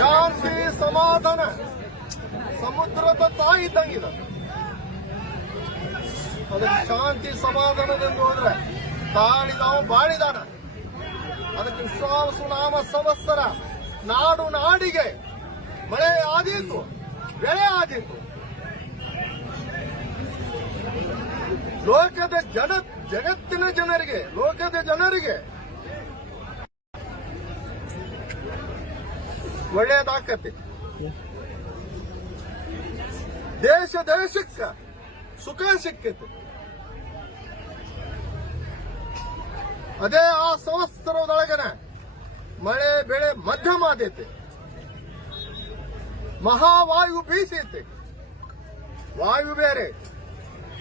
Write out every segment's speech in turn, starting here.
ಶಾಂತಿ ಸಮಾಧಾನ ಸಮುದ್ರದ ತಾಯಿ ಇದ್ದಂಗಿದೆ. ಅದಕ್ಕೆ ಶಾಂತಿ ಸಮಾಧಾನದಿಂದ ಹೋದ್ರೆ ತಾಳಿದಾವ ಬಾಳಿದಾನ. ಅದಕ್ಕೆ ವಿಶ್ವಾಸ ನಾಮ ಸಂವತ್ಸರ ನಾಡು ನಾಡಿಗೆ ಮಳೆ ಆದೀತು, ಬೆಳೆ ಆದೀತು. ಲೋಕದ ಜಗತ್ತಿನ ಜನರಿಗೆ, ಲೋಕದ ಜನರಿಗೆ ಒಳ್ಳೇದಾಕತಿ. ದೇಶ ದೇಶಕ್ಕ ಸುಖ ಸಿಕ್ಕೈತಿ. ಅದೇ ಆ ಸಂವತ್ಸರದೊಳಗನ ಮಳೆ ಬೆಳೆ ಮಧ್ಯಮ ಆದೈತಿ. ಮಹಾವಾಯು ಬೀಸೈತಿ. ವಾಯು ಬೇರೆ,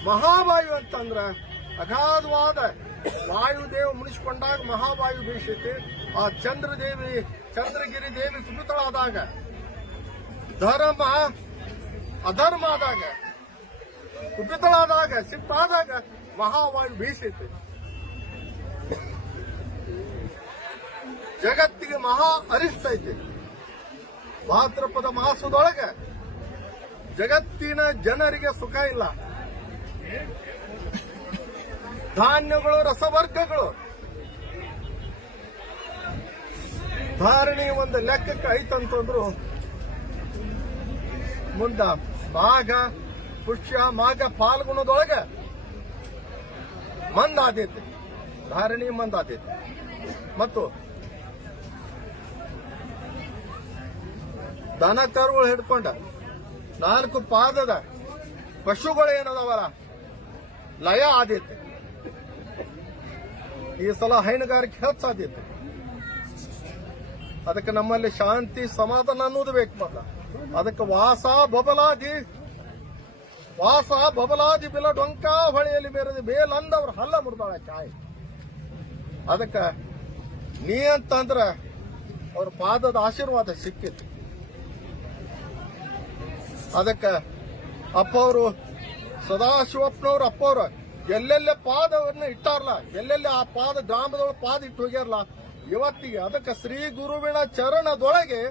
ಮಹಾವಾಯು ಅಂತಂದ್ರ ಅಗಾಧವಾದ ವಾಯುದೇವ ಮುನಿಸ್ಕೊಂಡಾಗ ಮಹಾವಾಯು ಬೀಸೈತಿ. ಆ ಚಂದ್ರಗಿರಿ ದೇವಿ ಕುಪಿತಳಾದಾಗ, ಧರ್ಮ ಅಧರ್ಮ ಆದಾಗ, ಕುಪಿತಳಾದಾಗ, ಸಿಟ್ಟಾದಾಗ ಮಹಾವಾಯು ಬೀಸೈತಿ. ಜಗತ್ತಿಗೆ ಮಹಾ ಅರಿಷ್ಟ ಐತಿ. ಭಾದ್ರಪದ ಮಾಸದೊಳಗೆ ಜಗತ್ತಿನ ಜನರಿಗೆ ಸುಖ ಇಲ್ಲ. ಧಾನ್ಯಗಳು, ರಸವರ್ಗಗಳು ಧಾರಣಿ ಒಂದು ಲೆಕ್ಕಕ್ಕೆ ಐತಂತಂದ್ರು ಮುಂದ ಮಾಘ, ಪುಷ್ಯ, ಮಾಘ, ಪಾಲ್ಗುಣದೊಳಗೆ ಮಂದಾದೈತಿ. ಧಾರಣಿ ಮಂದಾದೈತಿ. ಮತ್ತು ದನ ಕರುಗಳು ಹಿಡ್ಕೊಂಡ 4 ಪಾದದ ಪಶುಗಳು ಏನದವಲ್ಲ ಲಯ ಆದೈತಿ. ಈ ಸಲ ಹೈನುಗಾರಿಕೆ ಹೆಚ್ಚಾದೈತಿ. ಅದಕ್ಕೆ ನಮ್ಮಲ್ಲಿ ಶಾಂತಿ ಸಮಾಧಾನ ಅನ್ನೋದು ಬೇಕು. ಮೊದಲ ಅದಕ್ಕೆ ವಾಸ ಬಬಲಾದಿ ಬಿಲ ಡೊಂಕ ಹೊಳೆಯಲ್ಲಿ ಬೇರದೆ ಬೇಲಂದವ್ರ ಹಲ್ಲ ಮುರಿದಾಳ ಚಾಯ್. ಅದಕ್ಕೆ ನೀ ಅಂತಂದ್ರ ಅವ್ರ ಪಾದದ ಆಶೀರ್ವಾದ ಸಿಕ್ಕಿತ್ತು. ಅದಕ್ಕೆ ಅಪ್ಪವರು ಸದಾಶಿವಪ್ಪನವ್ರು ಅಪ್ಪವ್ರು ಎಲ್ಲೆಲ್ಲೇ ಪಾದವನ್ನು ಇಟ್ಟಾರಲ್ಲ, ಎಲ್ಲೆಲ್ಲಿ ಆ ಪಾದ ಗ್ರಾಮದೊಳಗೆ ಪಾದ ಇಟ್ಟು ಹೋಗ್ಯಾರಲ್ಲ ಇವತ್ತಿಗೆ. ಅದಕ್ಕೆ ಶ್ರೀ ಗುರುವಿನ ಚರಣದೊಳಗೆ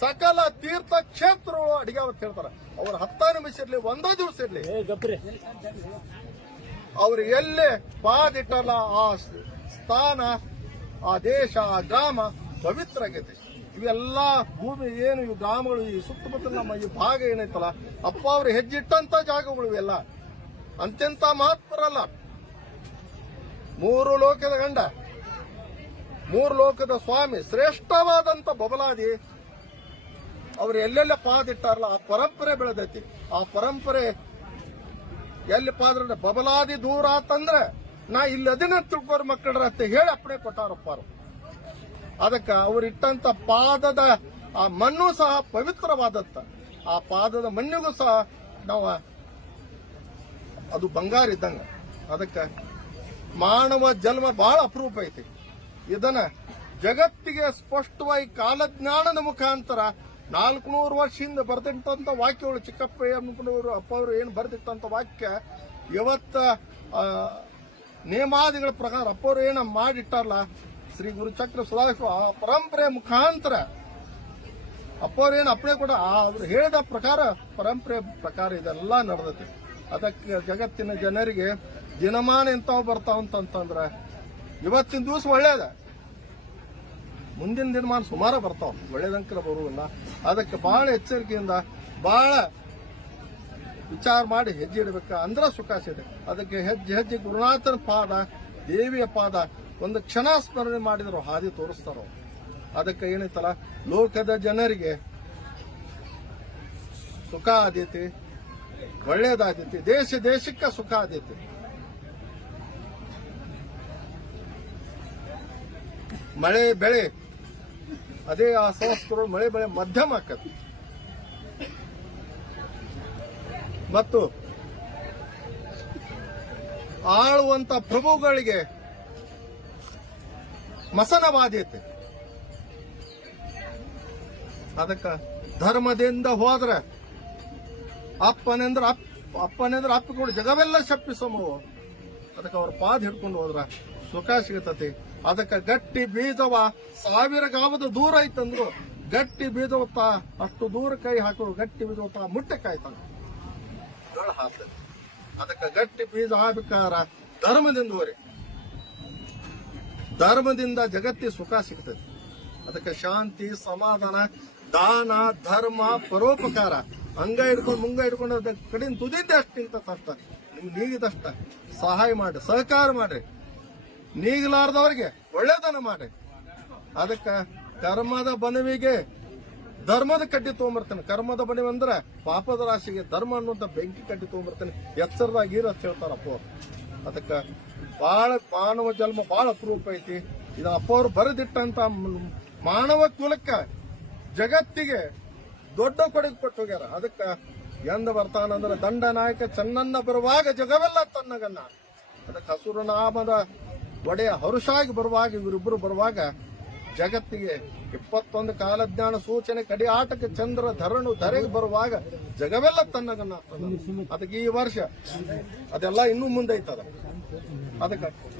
ಸಕಲ ತೀರ್ಥ ಕ್ಷೇತ್ರಗಳು ಅಡಿಗೆ ಅಂತ ಹೇಳ್ತಾರೆ. ಅವ್ರ 10 ನಿಮಿಷ ಇರ್ಲಿ, 1 ದಿವಸ ಇರ್ಲಿ, ಅವ್ರು ಎಲ್ಲೇ ಪಾದ ಇಟ್ಟಾರಲ್ಲ ಆ ಸ್ಥಾನ, ಆ ದೇಶ, ಆ ಗ್ರಾಮ ಪವಿತ್ರ ಆಗೈತೆ. ಇವೆಲ್ಲ ಭೂಮಿ ಏನು ಇವು ಗ್ರಾಮಗಳು, ಈ ಸುತ್ತಮುತ್ತಲ ನಮ್ಮ ಈ ಭಾಗ ಏನೈತಲ್ಲ, ಅಪ್ಪ ಅವ್ರು ಹೆಜ್ಜಿಟ್ಟಂತ ಜಾಗಗಳು ಇವೆಲ್ಲ ಅಂತ್ಯಂತ ಮಹತ್ವರಲ್ಲ. 3 ಲೋಕದ ಗಂಡ, 3 ಲೋಕದ ಸ್ವಾಮಿ, ಶ್ರೇಷ್ಠವಾದಂತ ಬಬಲಾದಿ ಅವ್ರು ಎಲ್ಲೆಲ್ಲ ಪಾದ ಇಟ್ಟಾರಲ್ಲ ಆ ಪರಂಪರೆ ಬೆಳೆದೈತಿ. ಆ ಪರಂಪರೆ ಎಲ್ಲಿ ಪಾದ್ರ ಬಬಲಾದಿ ದೂರ ಆತಂದ್ರೆ ನಾ ಇಲ್ಲಿ ಅದನ್ನ ತಿಳ್ಕೋರ್ ಮಕ್ಕಳ್ರ ಅಂತ ಹೇಳಿ ಅಪ್ಪಣೆ ಕೊಟ್ಟಾರಪ್ಪ. ಅದಕ್ಕೆ ಅವ್ರು ಇಟ್ಟಂತ ಪಾದದ ಆ ಮಣ್ಣು ಸಹ ಪವಿತ್ರವಾದತ್ತ. ಆ ಪಾದದ ಮಣ್ಣಿಗೂ ಸಹ ನಾವು ಅದು ಬಂಗಾರ ಇದ್ದಂಗ. ಅದಕ್ಕೆ ಮಾನವ ಜನ್ಮ ಬಹಳ ಅಪರೂಪ ಐತಿ. ಇದನ್ನ ಜಗತ್ತಿಗೆ ಸ್ಪಷ್ಟವಾಗಿ ಕಾಲಜ್ಞಾನದ ಮುಖಾಂತರ 400 ವರ್ಷದಿಂದ ಬರೆದಿಟ್ಟಂತ ವಾಕ್ಯಗಳು, ಚಿಕ್ಕಪ್ಪ ಅಪ್ಪ ಅವರು ಏನು ಬರೆದಿಟ್ಟಂತ ವಾಕ್ಯ ಇವತ್ತ ನೇಮಾದಿಗಳ ಪ್ರಕಾರ ಅಪ್ಪವರು ಏನ ಮಾಡಿಟ್ಟಾರಲ್ಲ ಶ್ರೀ ಗುರುಚಕ್ರ ಸದಾಶಿವ, ಆ ಪರಂಪರೆ ಮುಖಾಂತರ ಅಪ್ಪವ್ರೇನು ಅಪ್ಪಣೆ ಕೂಡ ಅವ್ರು ಹೇಳಿದ ಪ್ರಕಾರ ಪರಂಪರೆ ಪ್ರಕಾರ ಇದೆಲ್ಲ ನಡೆದೈತಿ. ಅದಕ್ಕೆ ಜಗತ್ತಿನ ಜನರಿಗೆ ದಿನಮಾನ ಎಂತಾವ್ ಬರ್ತಾವಂತಂದ್ರ ಇವತ್ತಿನ ದಿವಸ ಒಳ್ಳೇದ, ಮುಂದಿನ ದಿನಮಾನ ಸುಮಾರು ಬರ್ತಾವ, ಒಳ್ಳೇದಂಕರ ಬರುವುದಿಲ್ಲ. ಅದಕ್ಕೆ ಬಹಳ ಎಚ್ಚರಿಕೆಯಿಂದ ಬಹಳ ವಿಚಾರ ಮಾಡಿ ಹೆಜ್ಜೆ ಇಡಬೇಕು, ಅಂದ್ರ ಸುಖ ಸಿದೆ. ಅದಕ್ಕೆ ಹೆಜ್ಜೆ ಹೆಜ್ಜೆ ಗುರುನಾಥನ ಪಾದ, ದೇವಿಯ ಪಾದ ಒಂದು ಕ್ಷಣ ಸ್ಮರಣೆ ಮಾಡಿದ್ರು ಹಾದಿ ತೋರಿಸ್ತಾರೋ. ಅದಕ್ಕೆ ಏನೈತಲ್ಲ, ಲೋಕದ ಜನರಿಗೆ ಸುಖ ಆದೈತಿ, ಒಳ್ಳೇದಾದೈತಿ, ದೇಶ ದೇಶಕ್ಕೆ ಸುಖ ಆದೈತಿ. ಮಳೆ ಬೆಳೆ ಅದೇ ಆ ಸಂವತ್ಸರ ಮಳೆ ಬೆಳೆ ಮಧ್ಯಮ ಆಕತಿ. ಮತ್ತು ಆಳುವಂತ ಪ್ರಭುಗಳಿಗೆ ಮಸನವಾದೈತೆ. ಅದಕ್ಕ ಧರ್ಮದಿಂದ ಹೋದ್ರ ಅಪ್ಪನೆಂದ್ರ ಅಪ್ಪನೆಂದ್ರೆ ಅಪ್ಪಿಕೊಂಡು ಜಗವೆಲ್ಲ ಶಪ್ಪಿಸಮವು. ಅದಕ್ಕೆ ಅವ್ರ ಪಾದ ಹಿಡ್ಕೊಂಡು ಹೋದ್ರ ಸುಖ ಸಿಗತತಿ. ಅದಕ್ಕೆ ಗಟ್ಟಿ ಬೀಜವ 1000 ಗಾವದ ದೂರ ಐತಂದ್ರು ಗಟ್ಟಿ ಬೀಜವತ್ತ ಅಷ್ಟು ದೂರ ಕೈ ಹಾಕೋರು ಗಟ್ಟಿ ಬೀಜವತ್ತ ಮುಟ್ಟೆ ಕಾಯ್ತಾನ ಹಾಕ್ತದೆ. ಅದಕ್ಕೆ ಗಟ್ಟಿ ಬೀಜ ಆಗ್ಬೇಕಾರ ಧರ್ಮದಿಂದ ಹೋರಿ. ಧರ್ಮದಿಂದ ಜಗತ್ತಿ ಸುಖ ಸಿಗ್ತದೆ. ಅದಕ್ಕೆ ಶಾಂತಿ, ಸಮಾಧಾನ, ದಾನ, ಧರ್ಮ, ಪರೋಪಕಾರ ಅಂಗ ಹಿಡ್ಕೊಂಡು ಮುಂಗ ಹಿಡ್ಕೊಂಡು ಕಡಿನ ತುದಿದ್ದೆ ಅಷ್ಟು ನಿಂತಷ್ಟ. ನಿಮ್ಗೆ ನೀಗಿದಷ್ಟ ಸಹಾಯ ಮಾಡ್ರಿ, ಸಹಕಾರ ಮಾಡ್ರಿ. ನೀಗಲಾರ್ದವ್ರಿಗೆ ಒಳ್ಳೇದನ್ನ ಮಾಡ್ರಿ. ಅದಕ್ಕ ಕರ್ಮದ ಬನವಿಗೆ ಧರ್ಮದ ಕಡ್ಡಿ ತಗೊಂಬರ್ತಾನೆ. ಕರ್ಮದ ಬನವಿ ಅಂದ್ರೆ ಪಾಪದ ರಾಶಿಗೆ ಧರ್ಮ ಅನ್ನುವಂತ ಬೆಂಕಿ ಕಡ್ಡಿ ತಗೊಂಬರ್ತಾನೆ. ಎಚ್ಚರದಾಗಿ ಇರ ಅಂತ ಹೇಳ್ತಾರಪ್ಪ. ಅದಕ್ಕ ಬಹಳ ಮಾನವ ಜನ್ಮ ಬಹಳ ಅಪರೂಪ ಐತಿ. ಇದು ಅಪ್ಪ ಅವ್ರು ಬರೆದಿಟ್ಟಂತ ಮಾನವ ಕುಲಕ್ಕ ಜಗತ್ತಿಗೆ ದೊಡ್ಡ ಕೊಡುಗೆ ಕೊಟ್ಟು ಹೋಗ್ಯಾರ. ಅದಕ್ಕ ಎಂದ ಬರ್ತಾನಂದ್ರೆ ದಂಡ ನಾಯಕ ಚೆನ್ನನ್ನ ಬರುವಾಗ ಜಗವೆಲ್ಲ ತನ್ನಗನ್ನ. ಅದಕ್ಕೆ ಹಸುರನಾಮದ ಒಡೆಯ ಹರುಷಾಗಿ ಬರುವಾಗ ಇವರಿಬ್ಬರು ಬರುವಾಗ ಜಗತ್ತಿಗೆ 21 ಕಾಲಜ್ಞಾನ ಸೂಚನೆ ಕಡಿ ಆಟಕ್ಕೆ ಚಂದ್ರ ಧರಣು ಧರೆಗೆ ಬರುವಾಗ ಜಗವೆಲ್ಲ ತನ್ನಗನ್ನ. ಅದಕ್ಕೆ ಈ ವರ್ಷ ಅದೆಲ್ಲ ಇನ್ನೂ ಮುಂದೆ ಐತದ. ಅದಕ್ಕೆ